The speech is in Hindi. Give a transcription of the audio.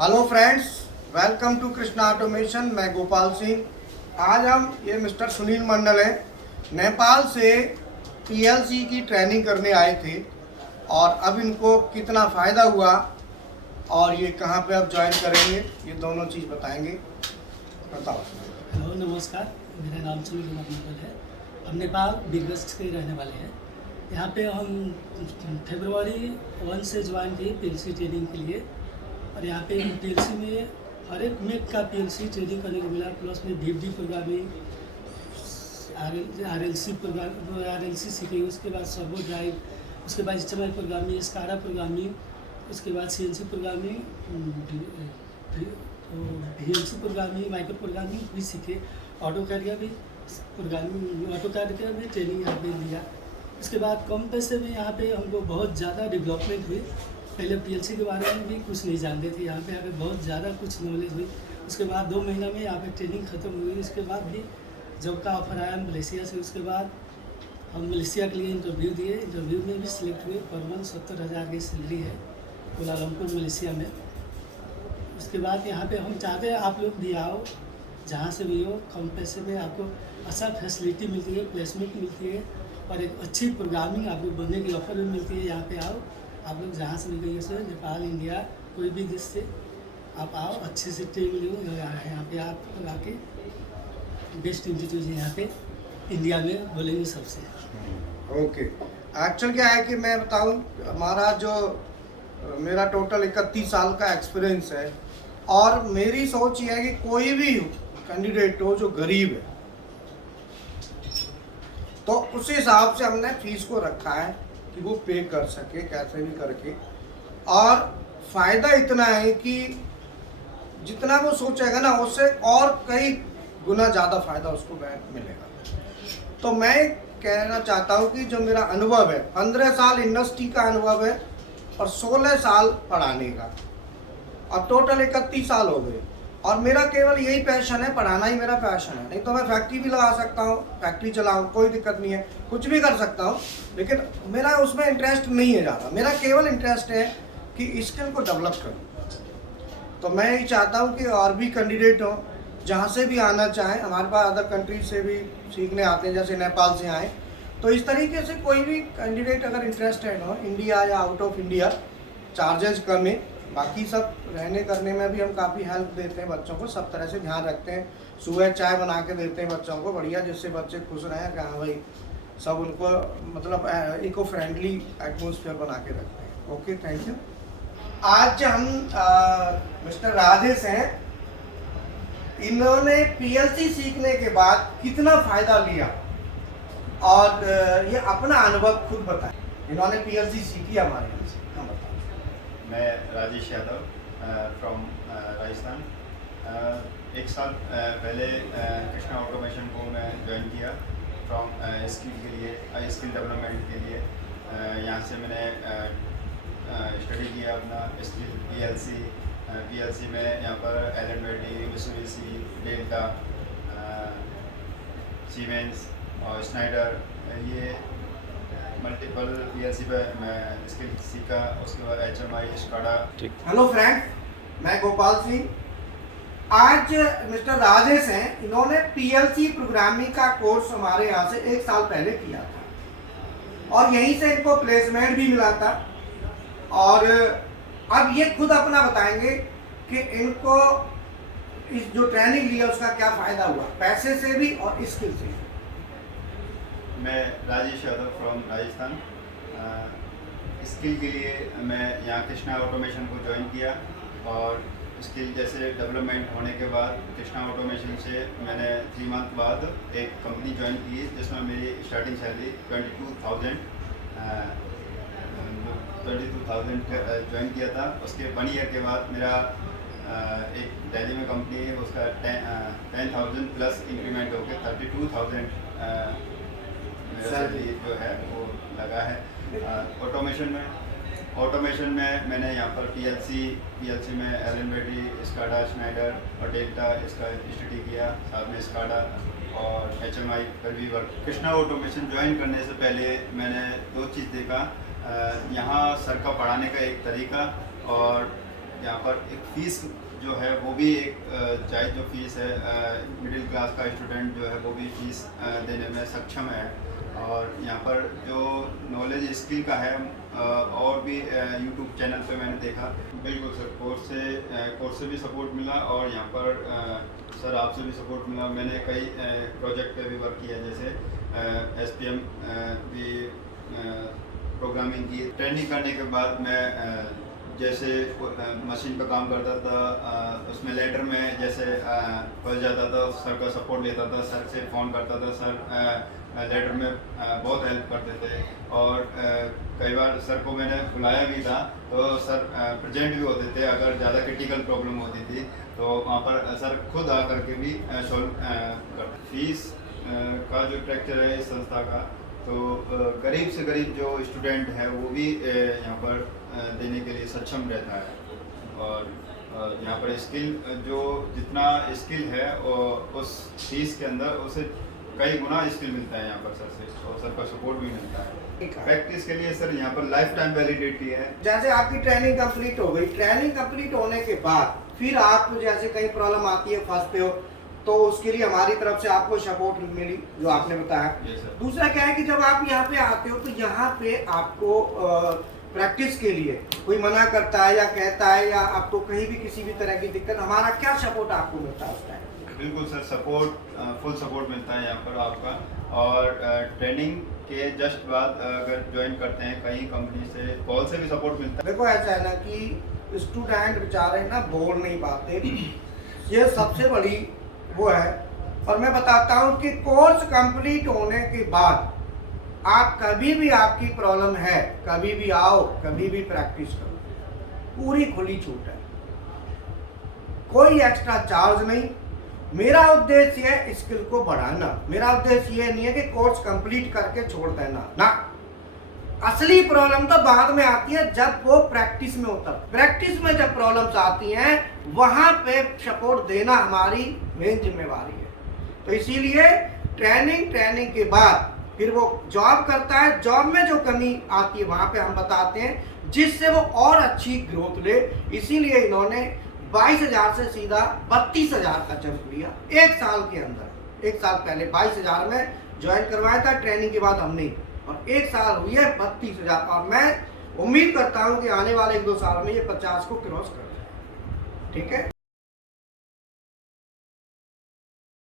Hello friends, welcome to Krishna Automation. मैं गोपाल सिंह। आज हम ये मिस्टर सुनील मंडल है, नेपाल से पीएलसी की ट्रेनिंग करने आए थे और अब इनको कितना फ़ायदा हुआ और ये कहाँ पे अब ज्वाइन करेंगे, ये दोनों चीज़ बताएंगे। बताओ। हेलो नमस्कार, मेरा नाम सुनील मंडल है। हम नेपाल बीरगंज के रहने वाले हैं। यहाँ पे हम फरवरी 1 से ज्वाइन किए पीएलसी ट्रेनिंग के लिए। और यहाँ पे पीएलसी में हर एक मेक का पीएलसी ट्रेनिंग करने को मिला, प्लस में डीपडी प्रोग्रामिंग, आरएलसी सीखे, उसके बाद सर्वो ड्राइव, उसके बाद एचएमआई प्रोग्रामिंग, स्काडा प्रोग्रामिंग, उसके बाद CNC programming, VLC programming, micro programming भी सीखे। ऑटो कैड का भी प्रोग्रामिंग, ऑटो कैड का भी ट्रेनिंग यहाँ पे लिया। उसके बाद कम पैसे में यहाँ पे हमको बहुत ज़्यादा डेवलपमेंट हुई। पहले पीएलसी के बारे में भी कुछ नहीं जानते थे, यहाँ पे आके बहुत ज़्यादा कुछ नॉलेज हुई। उसके बाद 2 महीना में यहाँ पे ट्रेनिंग ख़त्म हुई। उसके बाद भी जॉब का ऑफर आया मलेशिया से। उसके बाद हम मलेशिया के लिए इंटरव्यू दिए, इंटरव्यू में भी सिलेक्ट हुए। पर मंथ 70,000 की सैलरी है कुलालमपुर मलेशिया में। उसके बाद यहाँ पे हम चाहते हैं आप लोग भी आओ, जहाँ से भी हो, कम पैसे में आपको अच्छा फैसिलिटी मिलती है, प्लेसमेंट मिलती है और एक अच्छी प्रोग्रामिंग आपको बनने की ऑफर भी मिलती है। यहाँ पे आओ, आप लोग जहाँ से भी गए से, नेपाल, इंडिया, कोई भी देश से आप आओ, अच्छे से ट्रेनिंग लो। यहाँ पे आप लोग आके बेस्ट इंस्टीट्यूट है यहाँ पे इंडिया में, बोलेंगे सबसे। ओके, एक्चुअल क्या है कि मैं बताऊं, हमारा जो मेरा टोटल 31 साल का एक्सपीरियंस है और मेरी सोच ये है कि कोई भी कैंडिडेट हो जो गरीब है तो उस हिसाब से हमने फीस को रखा है कि वो पे कर सके कैसे भी करके। और फ़ायदा इतना है कि जितना वो सोचेगा ना उससे और कई गुना ज़्यादा फ़ायदा उसको मिलेगा। तो मैं कहना चाहता हूँ कि जो मेरा अनुभव है, 15 साल इंडस्ट्री का अनुभव है और 16 साल पढ़ाने का, और टोटल 31 साल हो गए। और मेरा केवल यही पैशन है, पढ़ाना ही मेरा पैशन है। नहीं तो मैं फैक्ट्री भी लगा सकता हूँ, फैक्ट्री चलाऊँ, कोई दिक्कत नहीं है, कुछ भी कर सकता हूँ, लेकिन मेरा उसमें इंटरेस्ट नहीं है ज़्यादा। मेरा केवल इंटरेस्ट है कि स्किल को डेवलप करूँ। तो मैं यही चाहता हूँ कि और भी कैंडिडेट हों, जहाँ से भी आना चाहें। हमारे पास अदर कंट्रीज से भी सीखने आते हैं, जैसे नेपाल से आए। तो इस तरीके से कोई भी कैंडिडेट अगर इंटरेस्टेड हो, इंडिया या आउट ऑफ इंडिया, चार्जेस कम है। बाकी सब रहने करने में भी हम काफ़ी हेल्प देते हैं बच्चों को, सब तरह से ध्यान रखते हैं। सुबह चाय बना के देते हैं बच्चों को बढ़िया, जिससे बच्चे खुश रहें कि हाँ भाई, सब उनको मतलब इको फ्रेंडली एटमोसफियर बना के रखते हैं। Okay, thank you. आज हम मिस्टर राजेश हैं। इन्होंने पीएलसी सीखने के बाद कितना फ़ायदा लिया और ये अपना अनुभव खुद बताएं। इन्होंने पीएलसी सीखी हमारे यहाँ से। हाँ, बताओ। मैं राजेश यादव फ्रॉम राजस्थान। 1 साल पहले कृष्णा ऑटोमेशन को मैं ज्वाइन किया फ्रॉम स्किल के लिए, स्किल डेवलपमेंट के लिए। यहाँ से मैंने स्टडी किया अपना स्किल पीएलसी में। यहाँ पर एलएनडी, मित्सुबिशी, डेल्टा, सीमेंस और स्नाइडर, ये मल्टीपल पीएलसी पे मैं स्किल सीखा। उसके बाद एचएमआई, स्काडा। हेलो फ्रेंड, मैं गोपाल सिंह। आज मिस्टर राजेश हैं, इन्होंने पीएलसी प्रोग्रामिंग का कोर्स हमारे यहाँ से 1 साल पहले किया था और यहीं से इनको प्लेसमेंट भी मिला था। और अब ये खुद अपना बताएंगे कि इनको इस जो ट्रेनिंग लिया उसका क्या फ़ायदा हुआ, पैसे से भी और स्किल से। मैं राजेश यादव फ्रॉम राजस्थान। स्किल के लिए मैं यहाँ कृष्णा ऑटोमेशन को ज्वाइन किया और स्किल जैसे डेवलपमेंट होने के बाद कृष्णा ऑटोमेशन से मैंने 3 मंथ बाद एक कंपनी ज्वाइन की, जिसमें मेरी स्टार्टिंग सैलरी 22,000 ज्वाइन किया था। उसके 1 ईयर के बाद मेरा एक दिल्ली में कंपनी है, उसका 10,000 प्लस इंक्रीमेंट होकर 32,000 सैलरी जो है वो लगा है। ऑटोमेशन में मैंने यहाँ पर पीएलसी में एलएनडी, स्काडा, स्नाइडर और डेल्टा इसका स्टडी किया, साथ में स्काडा और एचएमआई पर भी वर्क। कृष्णा ऑटोमेशन ज्वाइन करने से पहले मैंने 2 चीज़ देखा, यहाँ सर का पढ़ाने का एक तरीका और यहाँ पर एक फ़ीस जो है वो भी एक जायज़ जो फ़ीस है, मिडिल क्लास का स्टूडेंट जो है वो भी फ़ीस देने में सक्षम है। और यहाँ पर जो नॉलेज स्किल का है और भी यूट्यूब चैनल पे मैंने देखा। बिल्कुल सर, कोर्स से भी सपोर्ट मिला और यहाँ पर सर आपसे भी सपोर्ट मिला। मैंने कई प्रोजेक्ट पे भी वर्क किया, जैसे SPM भी प्रोग्रामिंग की। ट्रेनिंग करने के बाद मैं जैसे मशीन पर काम करता था, उसमें लेटर में जैसे फंस जाता था, सर का सपोर्ट लेता था, सर से फ़ोन करता था। सर लेटर में बहुत हेल्प करते थे और कई बार सर को मैंने बुलाया भी था तो सर प्रेजेंट भी होते थे। अगर ज़्यादा क्रिटिकल प्रॉब्लम होती थी तो वहाँ पर सर खुद आकर के भी सॉल्व करते। फीस का जो स्ट्रक्चर है इस संस्था का, तो गरीब से गरीब जो स्टूडेंट है वो भी यहाँ पर देने के लिए सक्षम रहता है। और यहाँ पर स्किल जो जितना स्किल है उस फीस के अंदर उसे कई गुना स्किल मिलता है यहाँ पर सर से, और सर का सपोर्ट भी मिलता है। प्रैक्टिस के लिए सर यहाँ पर लाइफ टाइम वैलिडिटी है। जैसे आपकी ट्रेनिंग कंप्लीट हो गई, ट्रेनिंग कंप्लीट होने के बाद फिर आपको जैसे कहीं प्रॉब्लम आती है, फंसते हो, तो उसके लिए हमारी तरफ से आपको सपोर्ट मिली जो आपने बताया। दूसरा क्या है कि जब आप यहाँ पे आते हो तो यहाँ पे आपको प्रैक्टिस के लिए कोई मना करता है या कहता है, या आपको कहीं भी किसी भी तरह की दिक्कत, हमारा क्या सपोर्ट आपको मिलता है उस टाइम? बिल्कुल सर, फुल सपोर्ट मिलता है यहाँ पर आपका। और ट्रेनिंग के जस्ट बाद अगर ज्वाइन करते हैं कहीं कंपनी से, कॉल से भी सपोर्ट मिलता है। देखो ऐसा है ना कि स्टूडेंट बेचारे ना बोल नहीं पाते, ये सबसे बड़ी वो है। और मैं बताता हूँ कि कोर्स कंप्लीट होने के बाद आप कभी भी आपकी प्रॉब्लम है, कभी भी आओ, कभी भी प्रैक्टिस करो, पूरी खुली छूट है, कोई एक्स्ट्रा चार्ज नहीं। मेरा उद्देश्य है स्किल को बढ़ाना, मेरा उद्देश्य ये नहीं है कि कोर्स कंप्लीट करके छोड़ देना ना। असली प्रॉब्लम तो बाद में आती है जब वो प्रैक्टिस में होता है। प्रैक्टिस में जब प्रॉब्लम्स आती हैं वहां पे सपोर्ट देना हमारी मेन जिम्मेवारी है। तो इसीलिए ट्रेनिंग के बाद फिर वो जॉब करता है, जॉब में जो कमी आती है वहां पे हम बताते हैं जिससे वो और अच्छी ग्रोथ ले। इसीलिए इन्होंने 22,000 से सीधा 32,000 का जंप लिया एक साल के अंदर। एक साल पहले 22,000 में ज्वाइन करवाया था ट्रेनिंग के बाद हमने, और एक साल हुई है 32,000। और मैं उम्मीद करता हूं कि आने वाले 1-2 साल में ये 50 को क्रॉस कर जाए। ठीक है।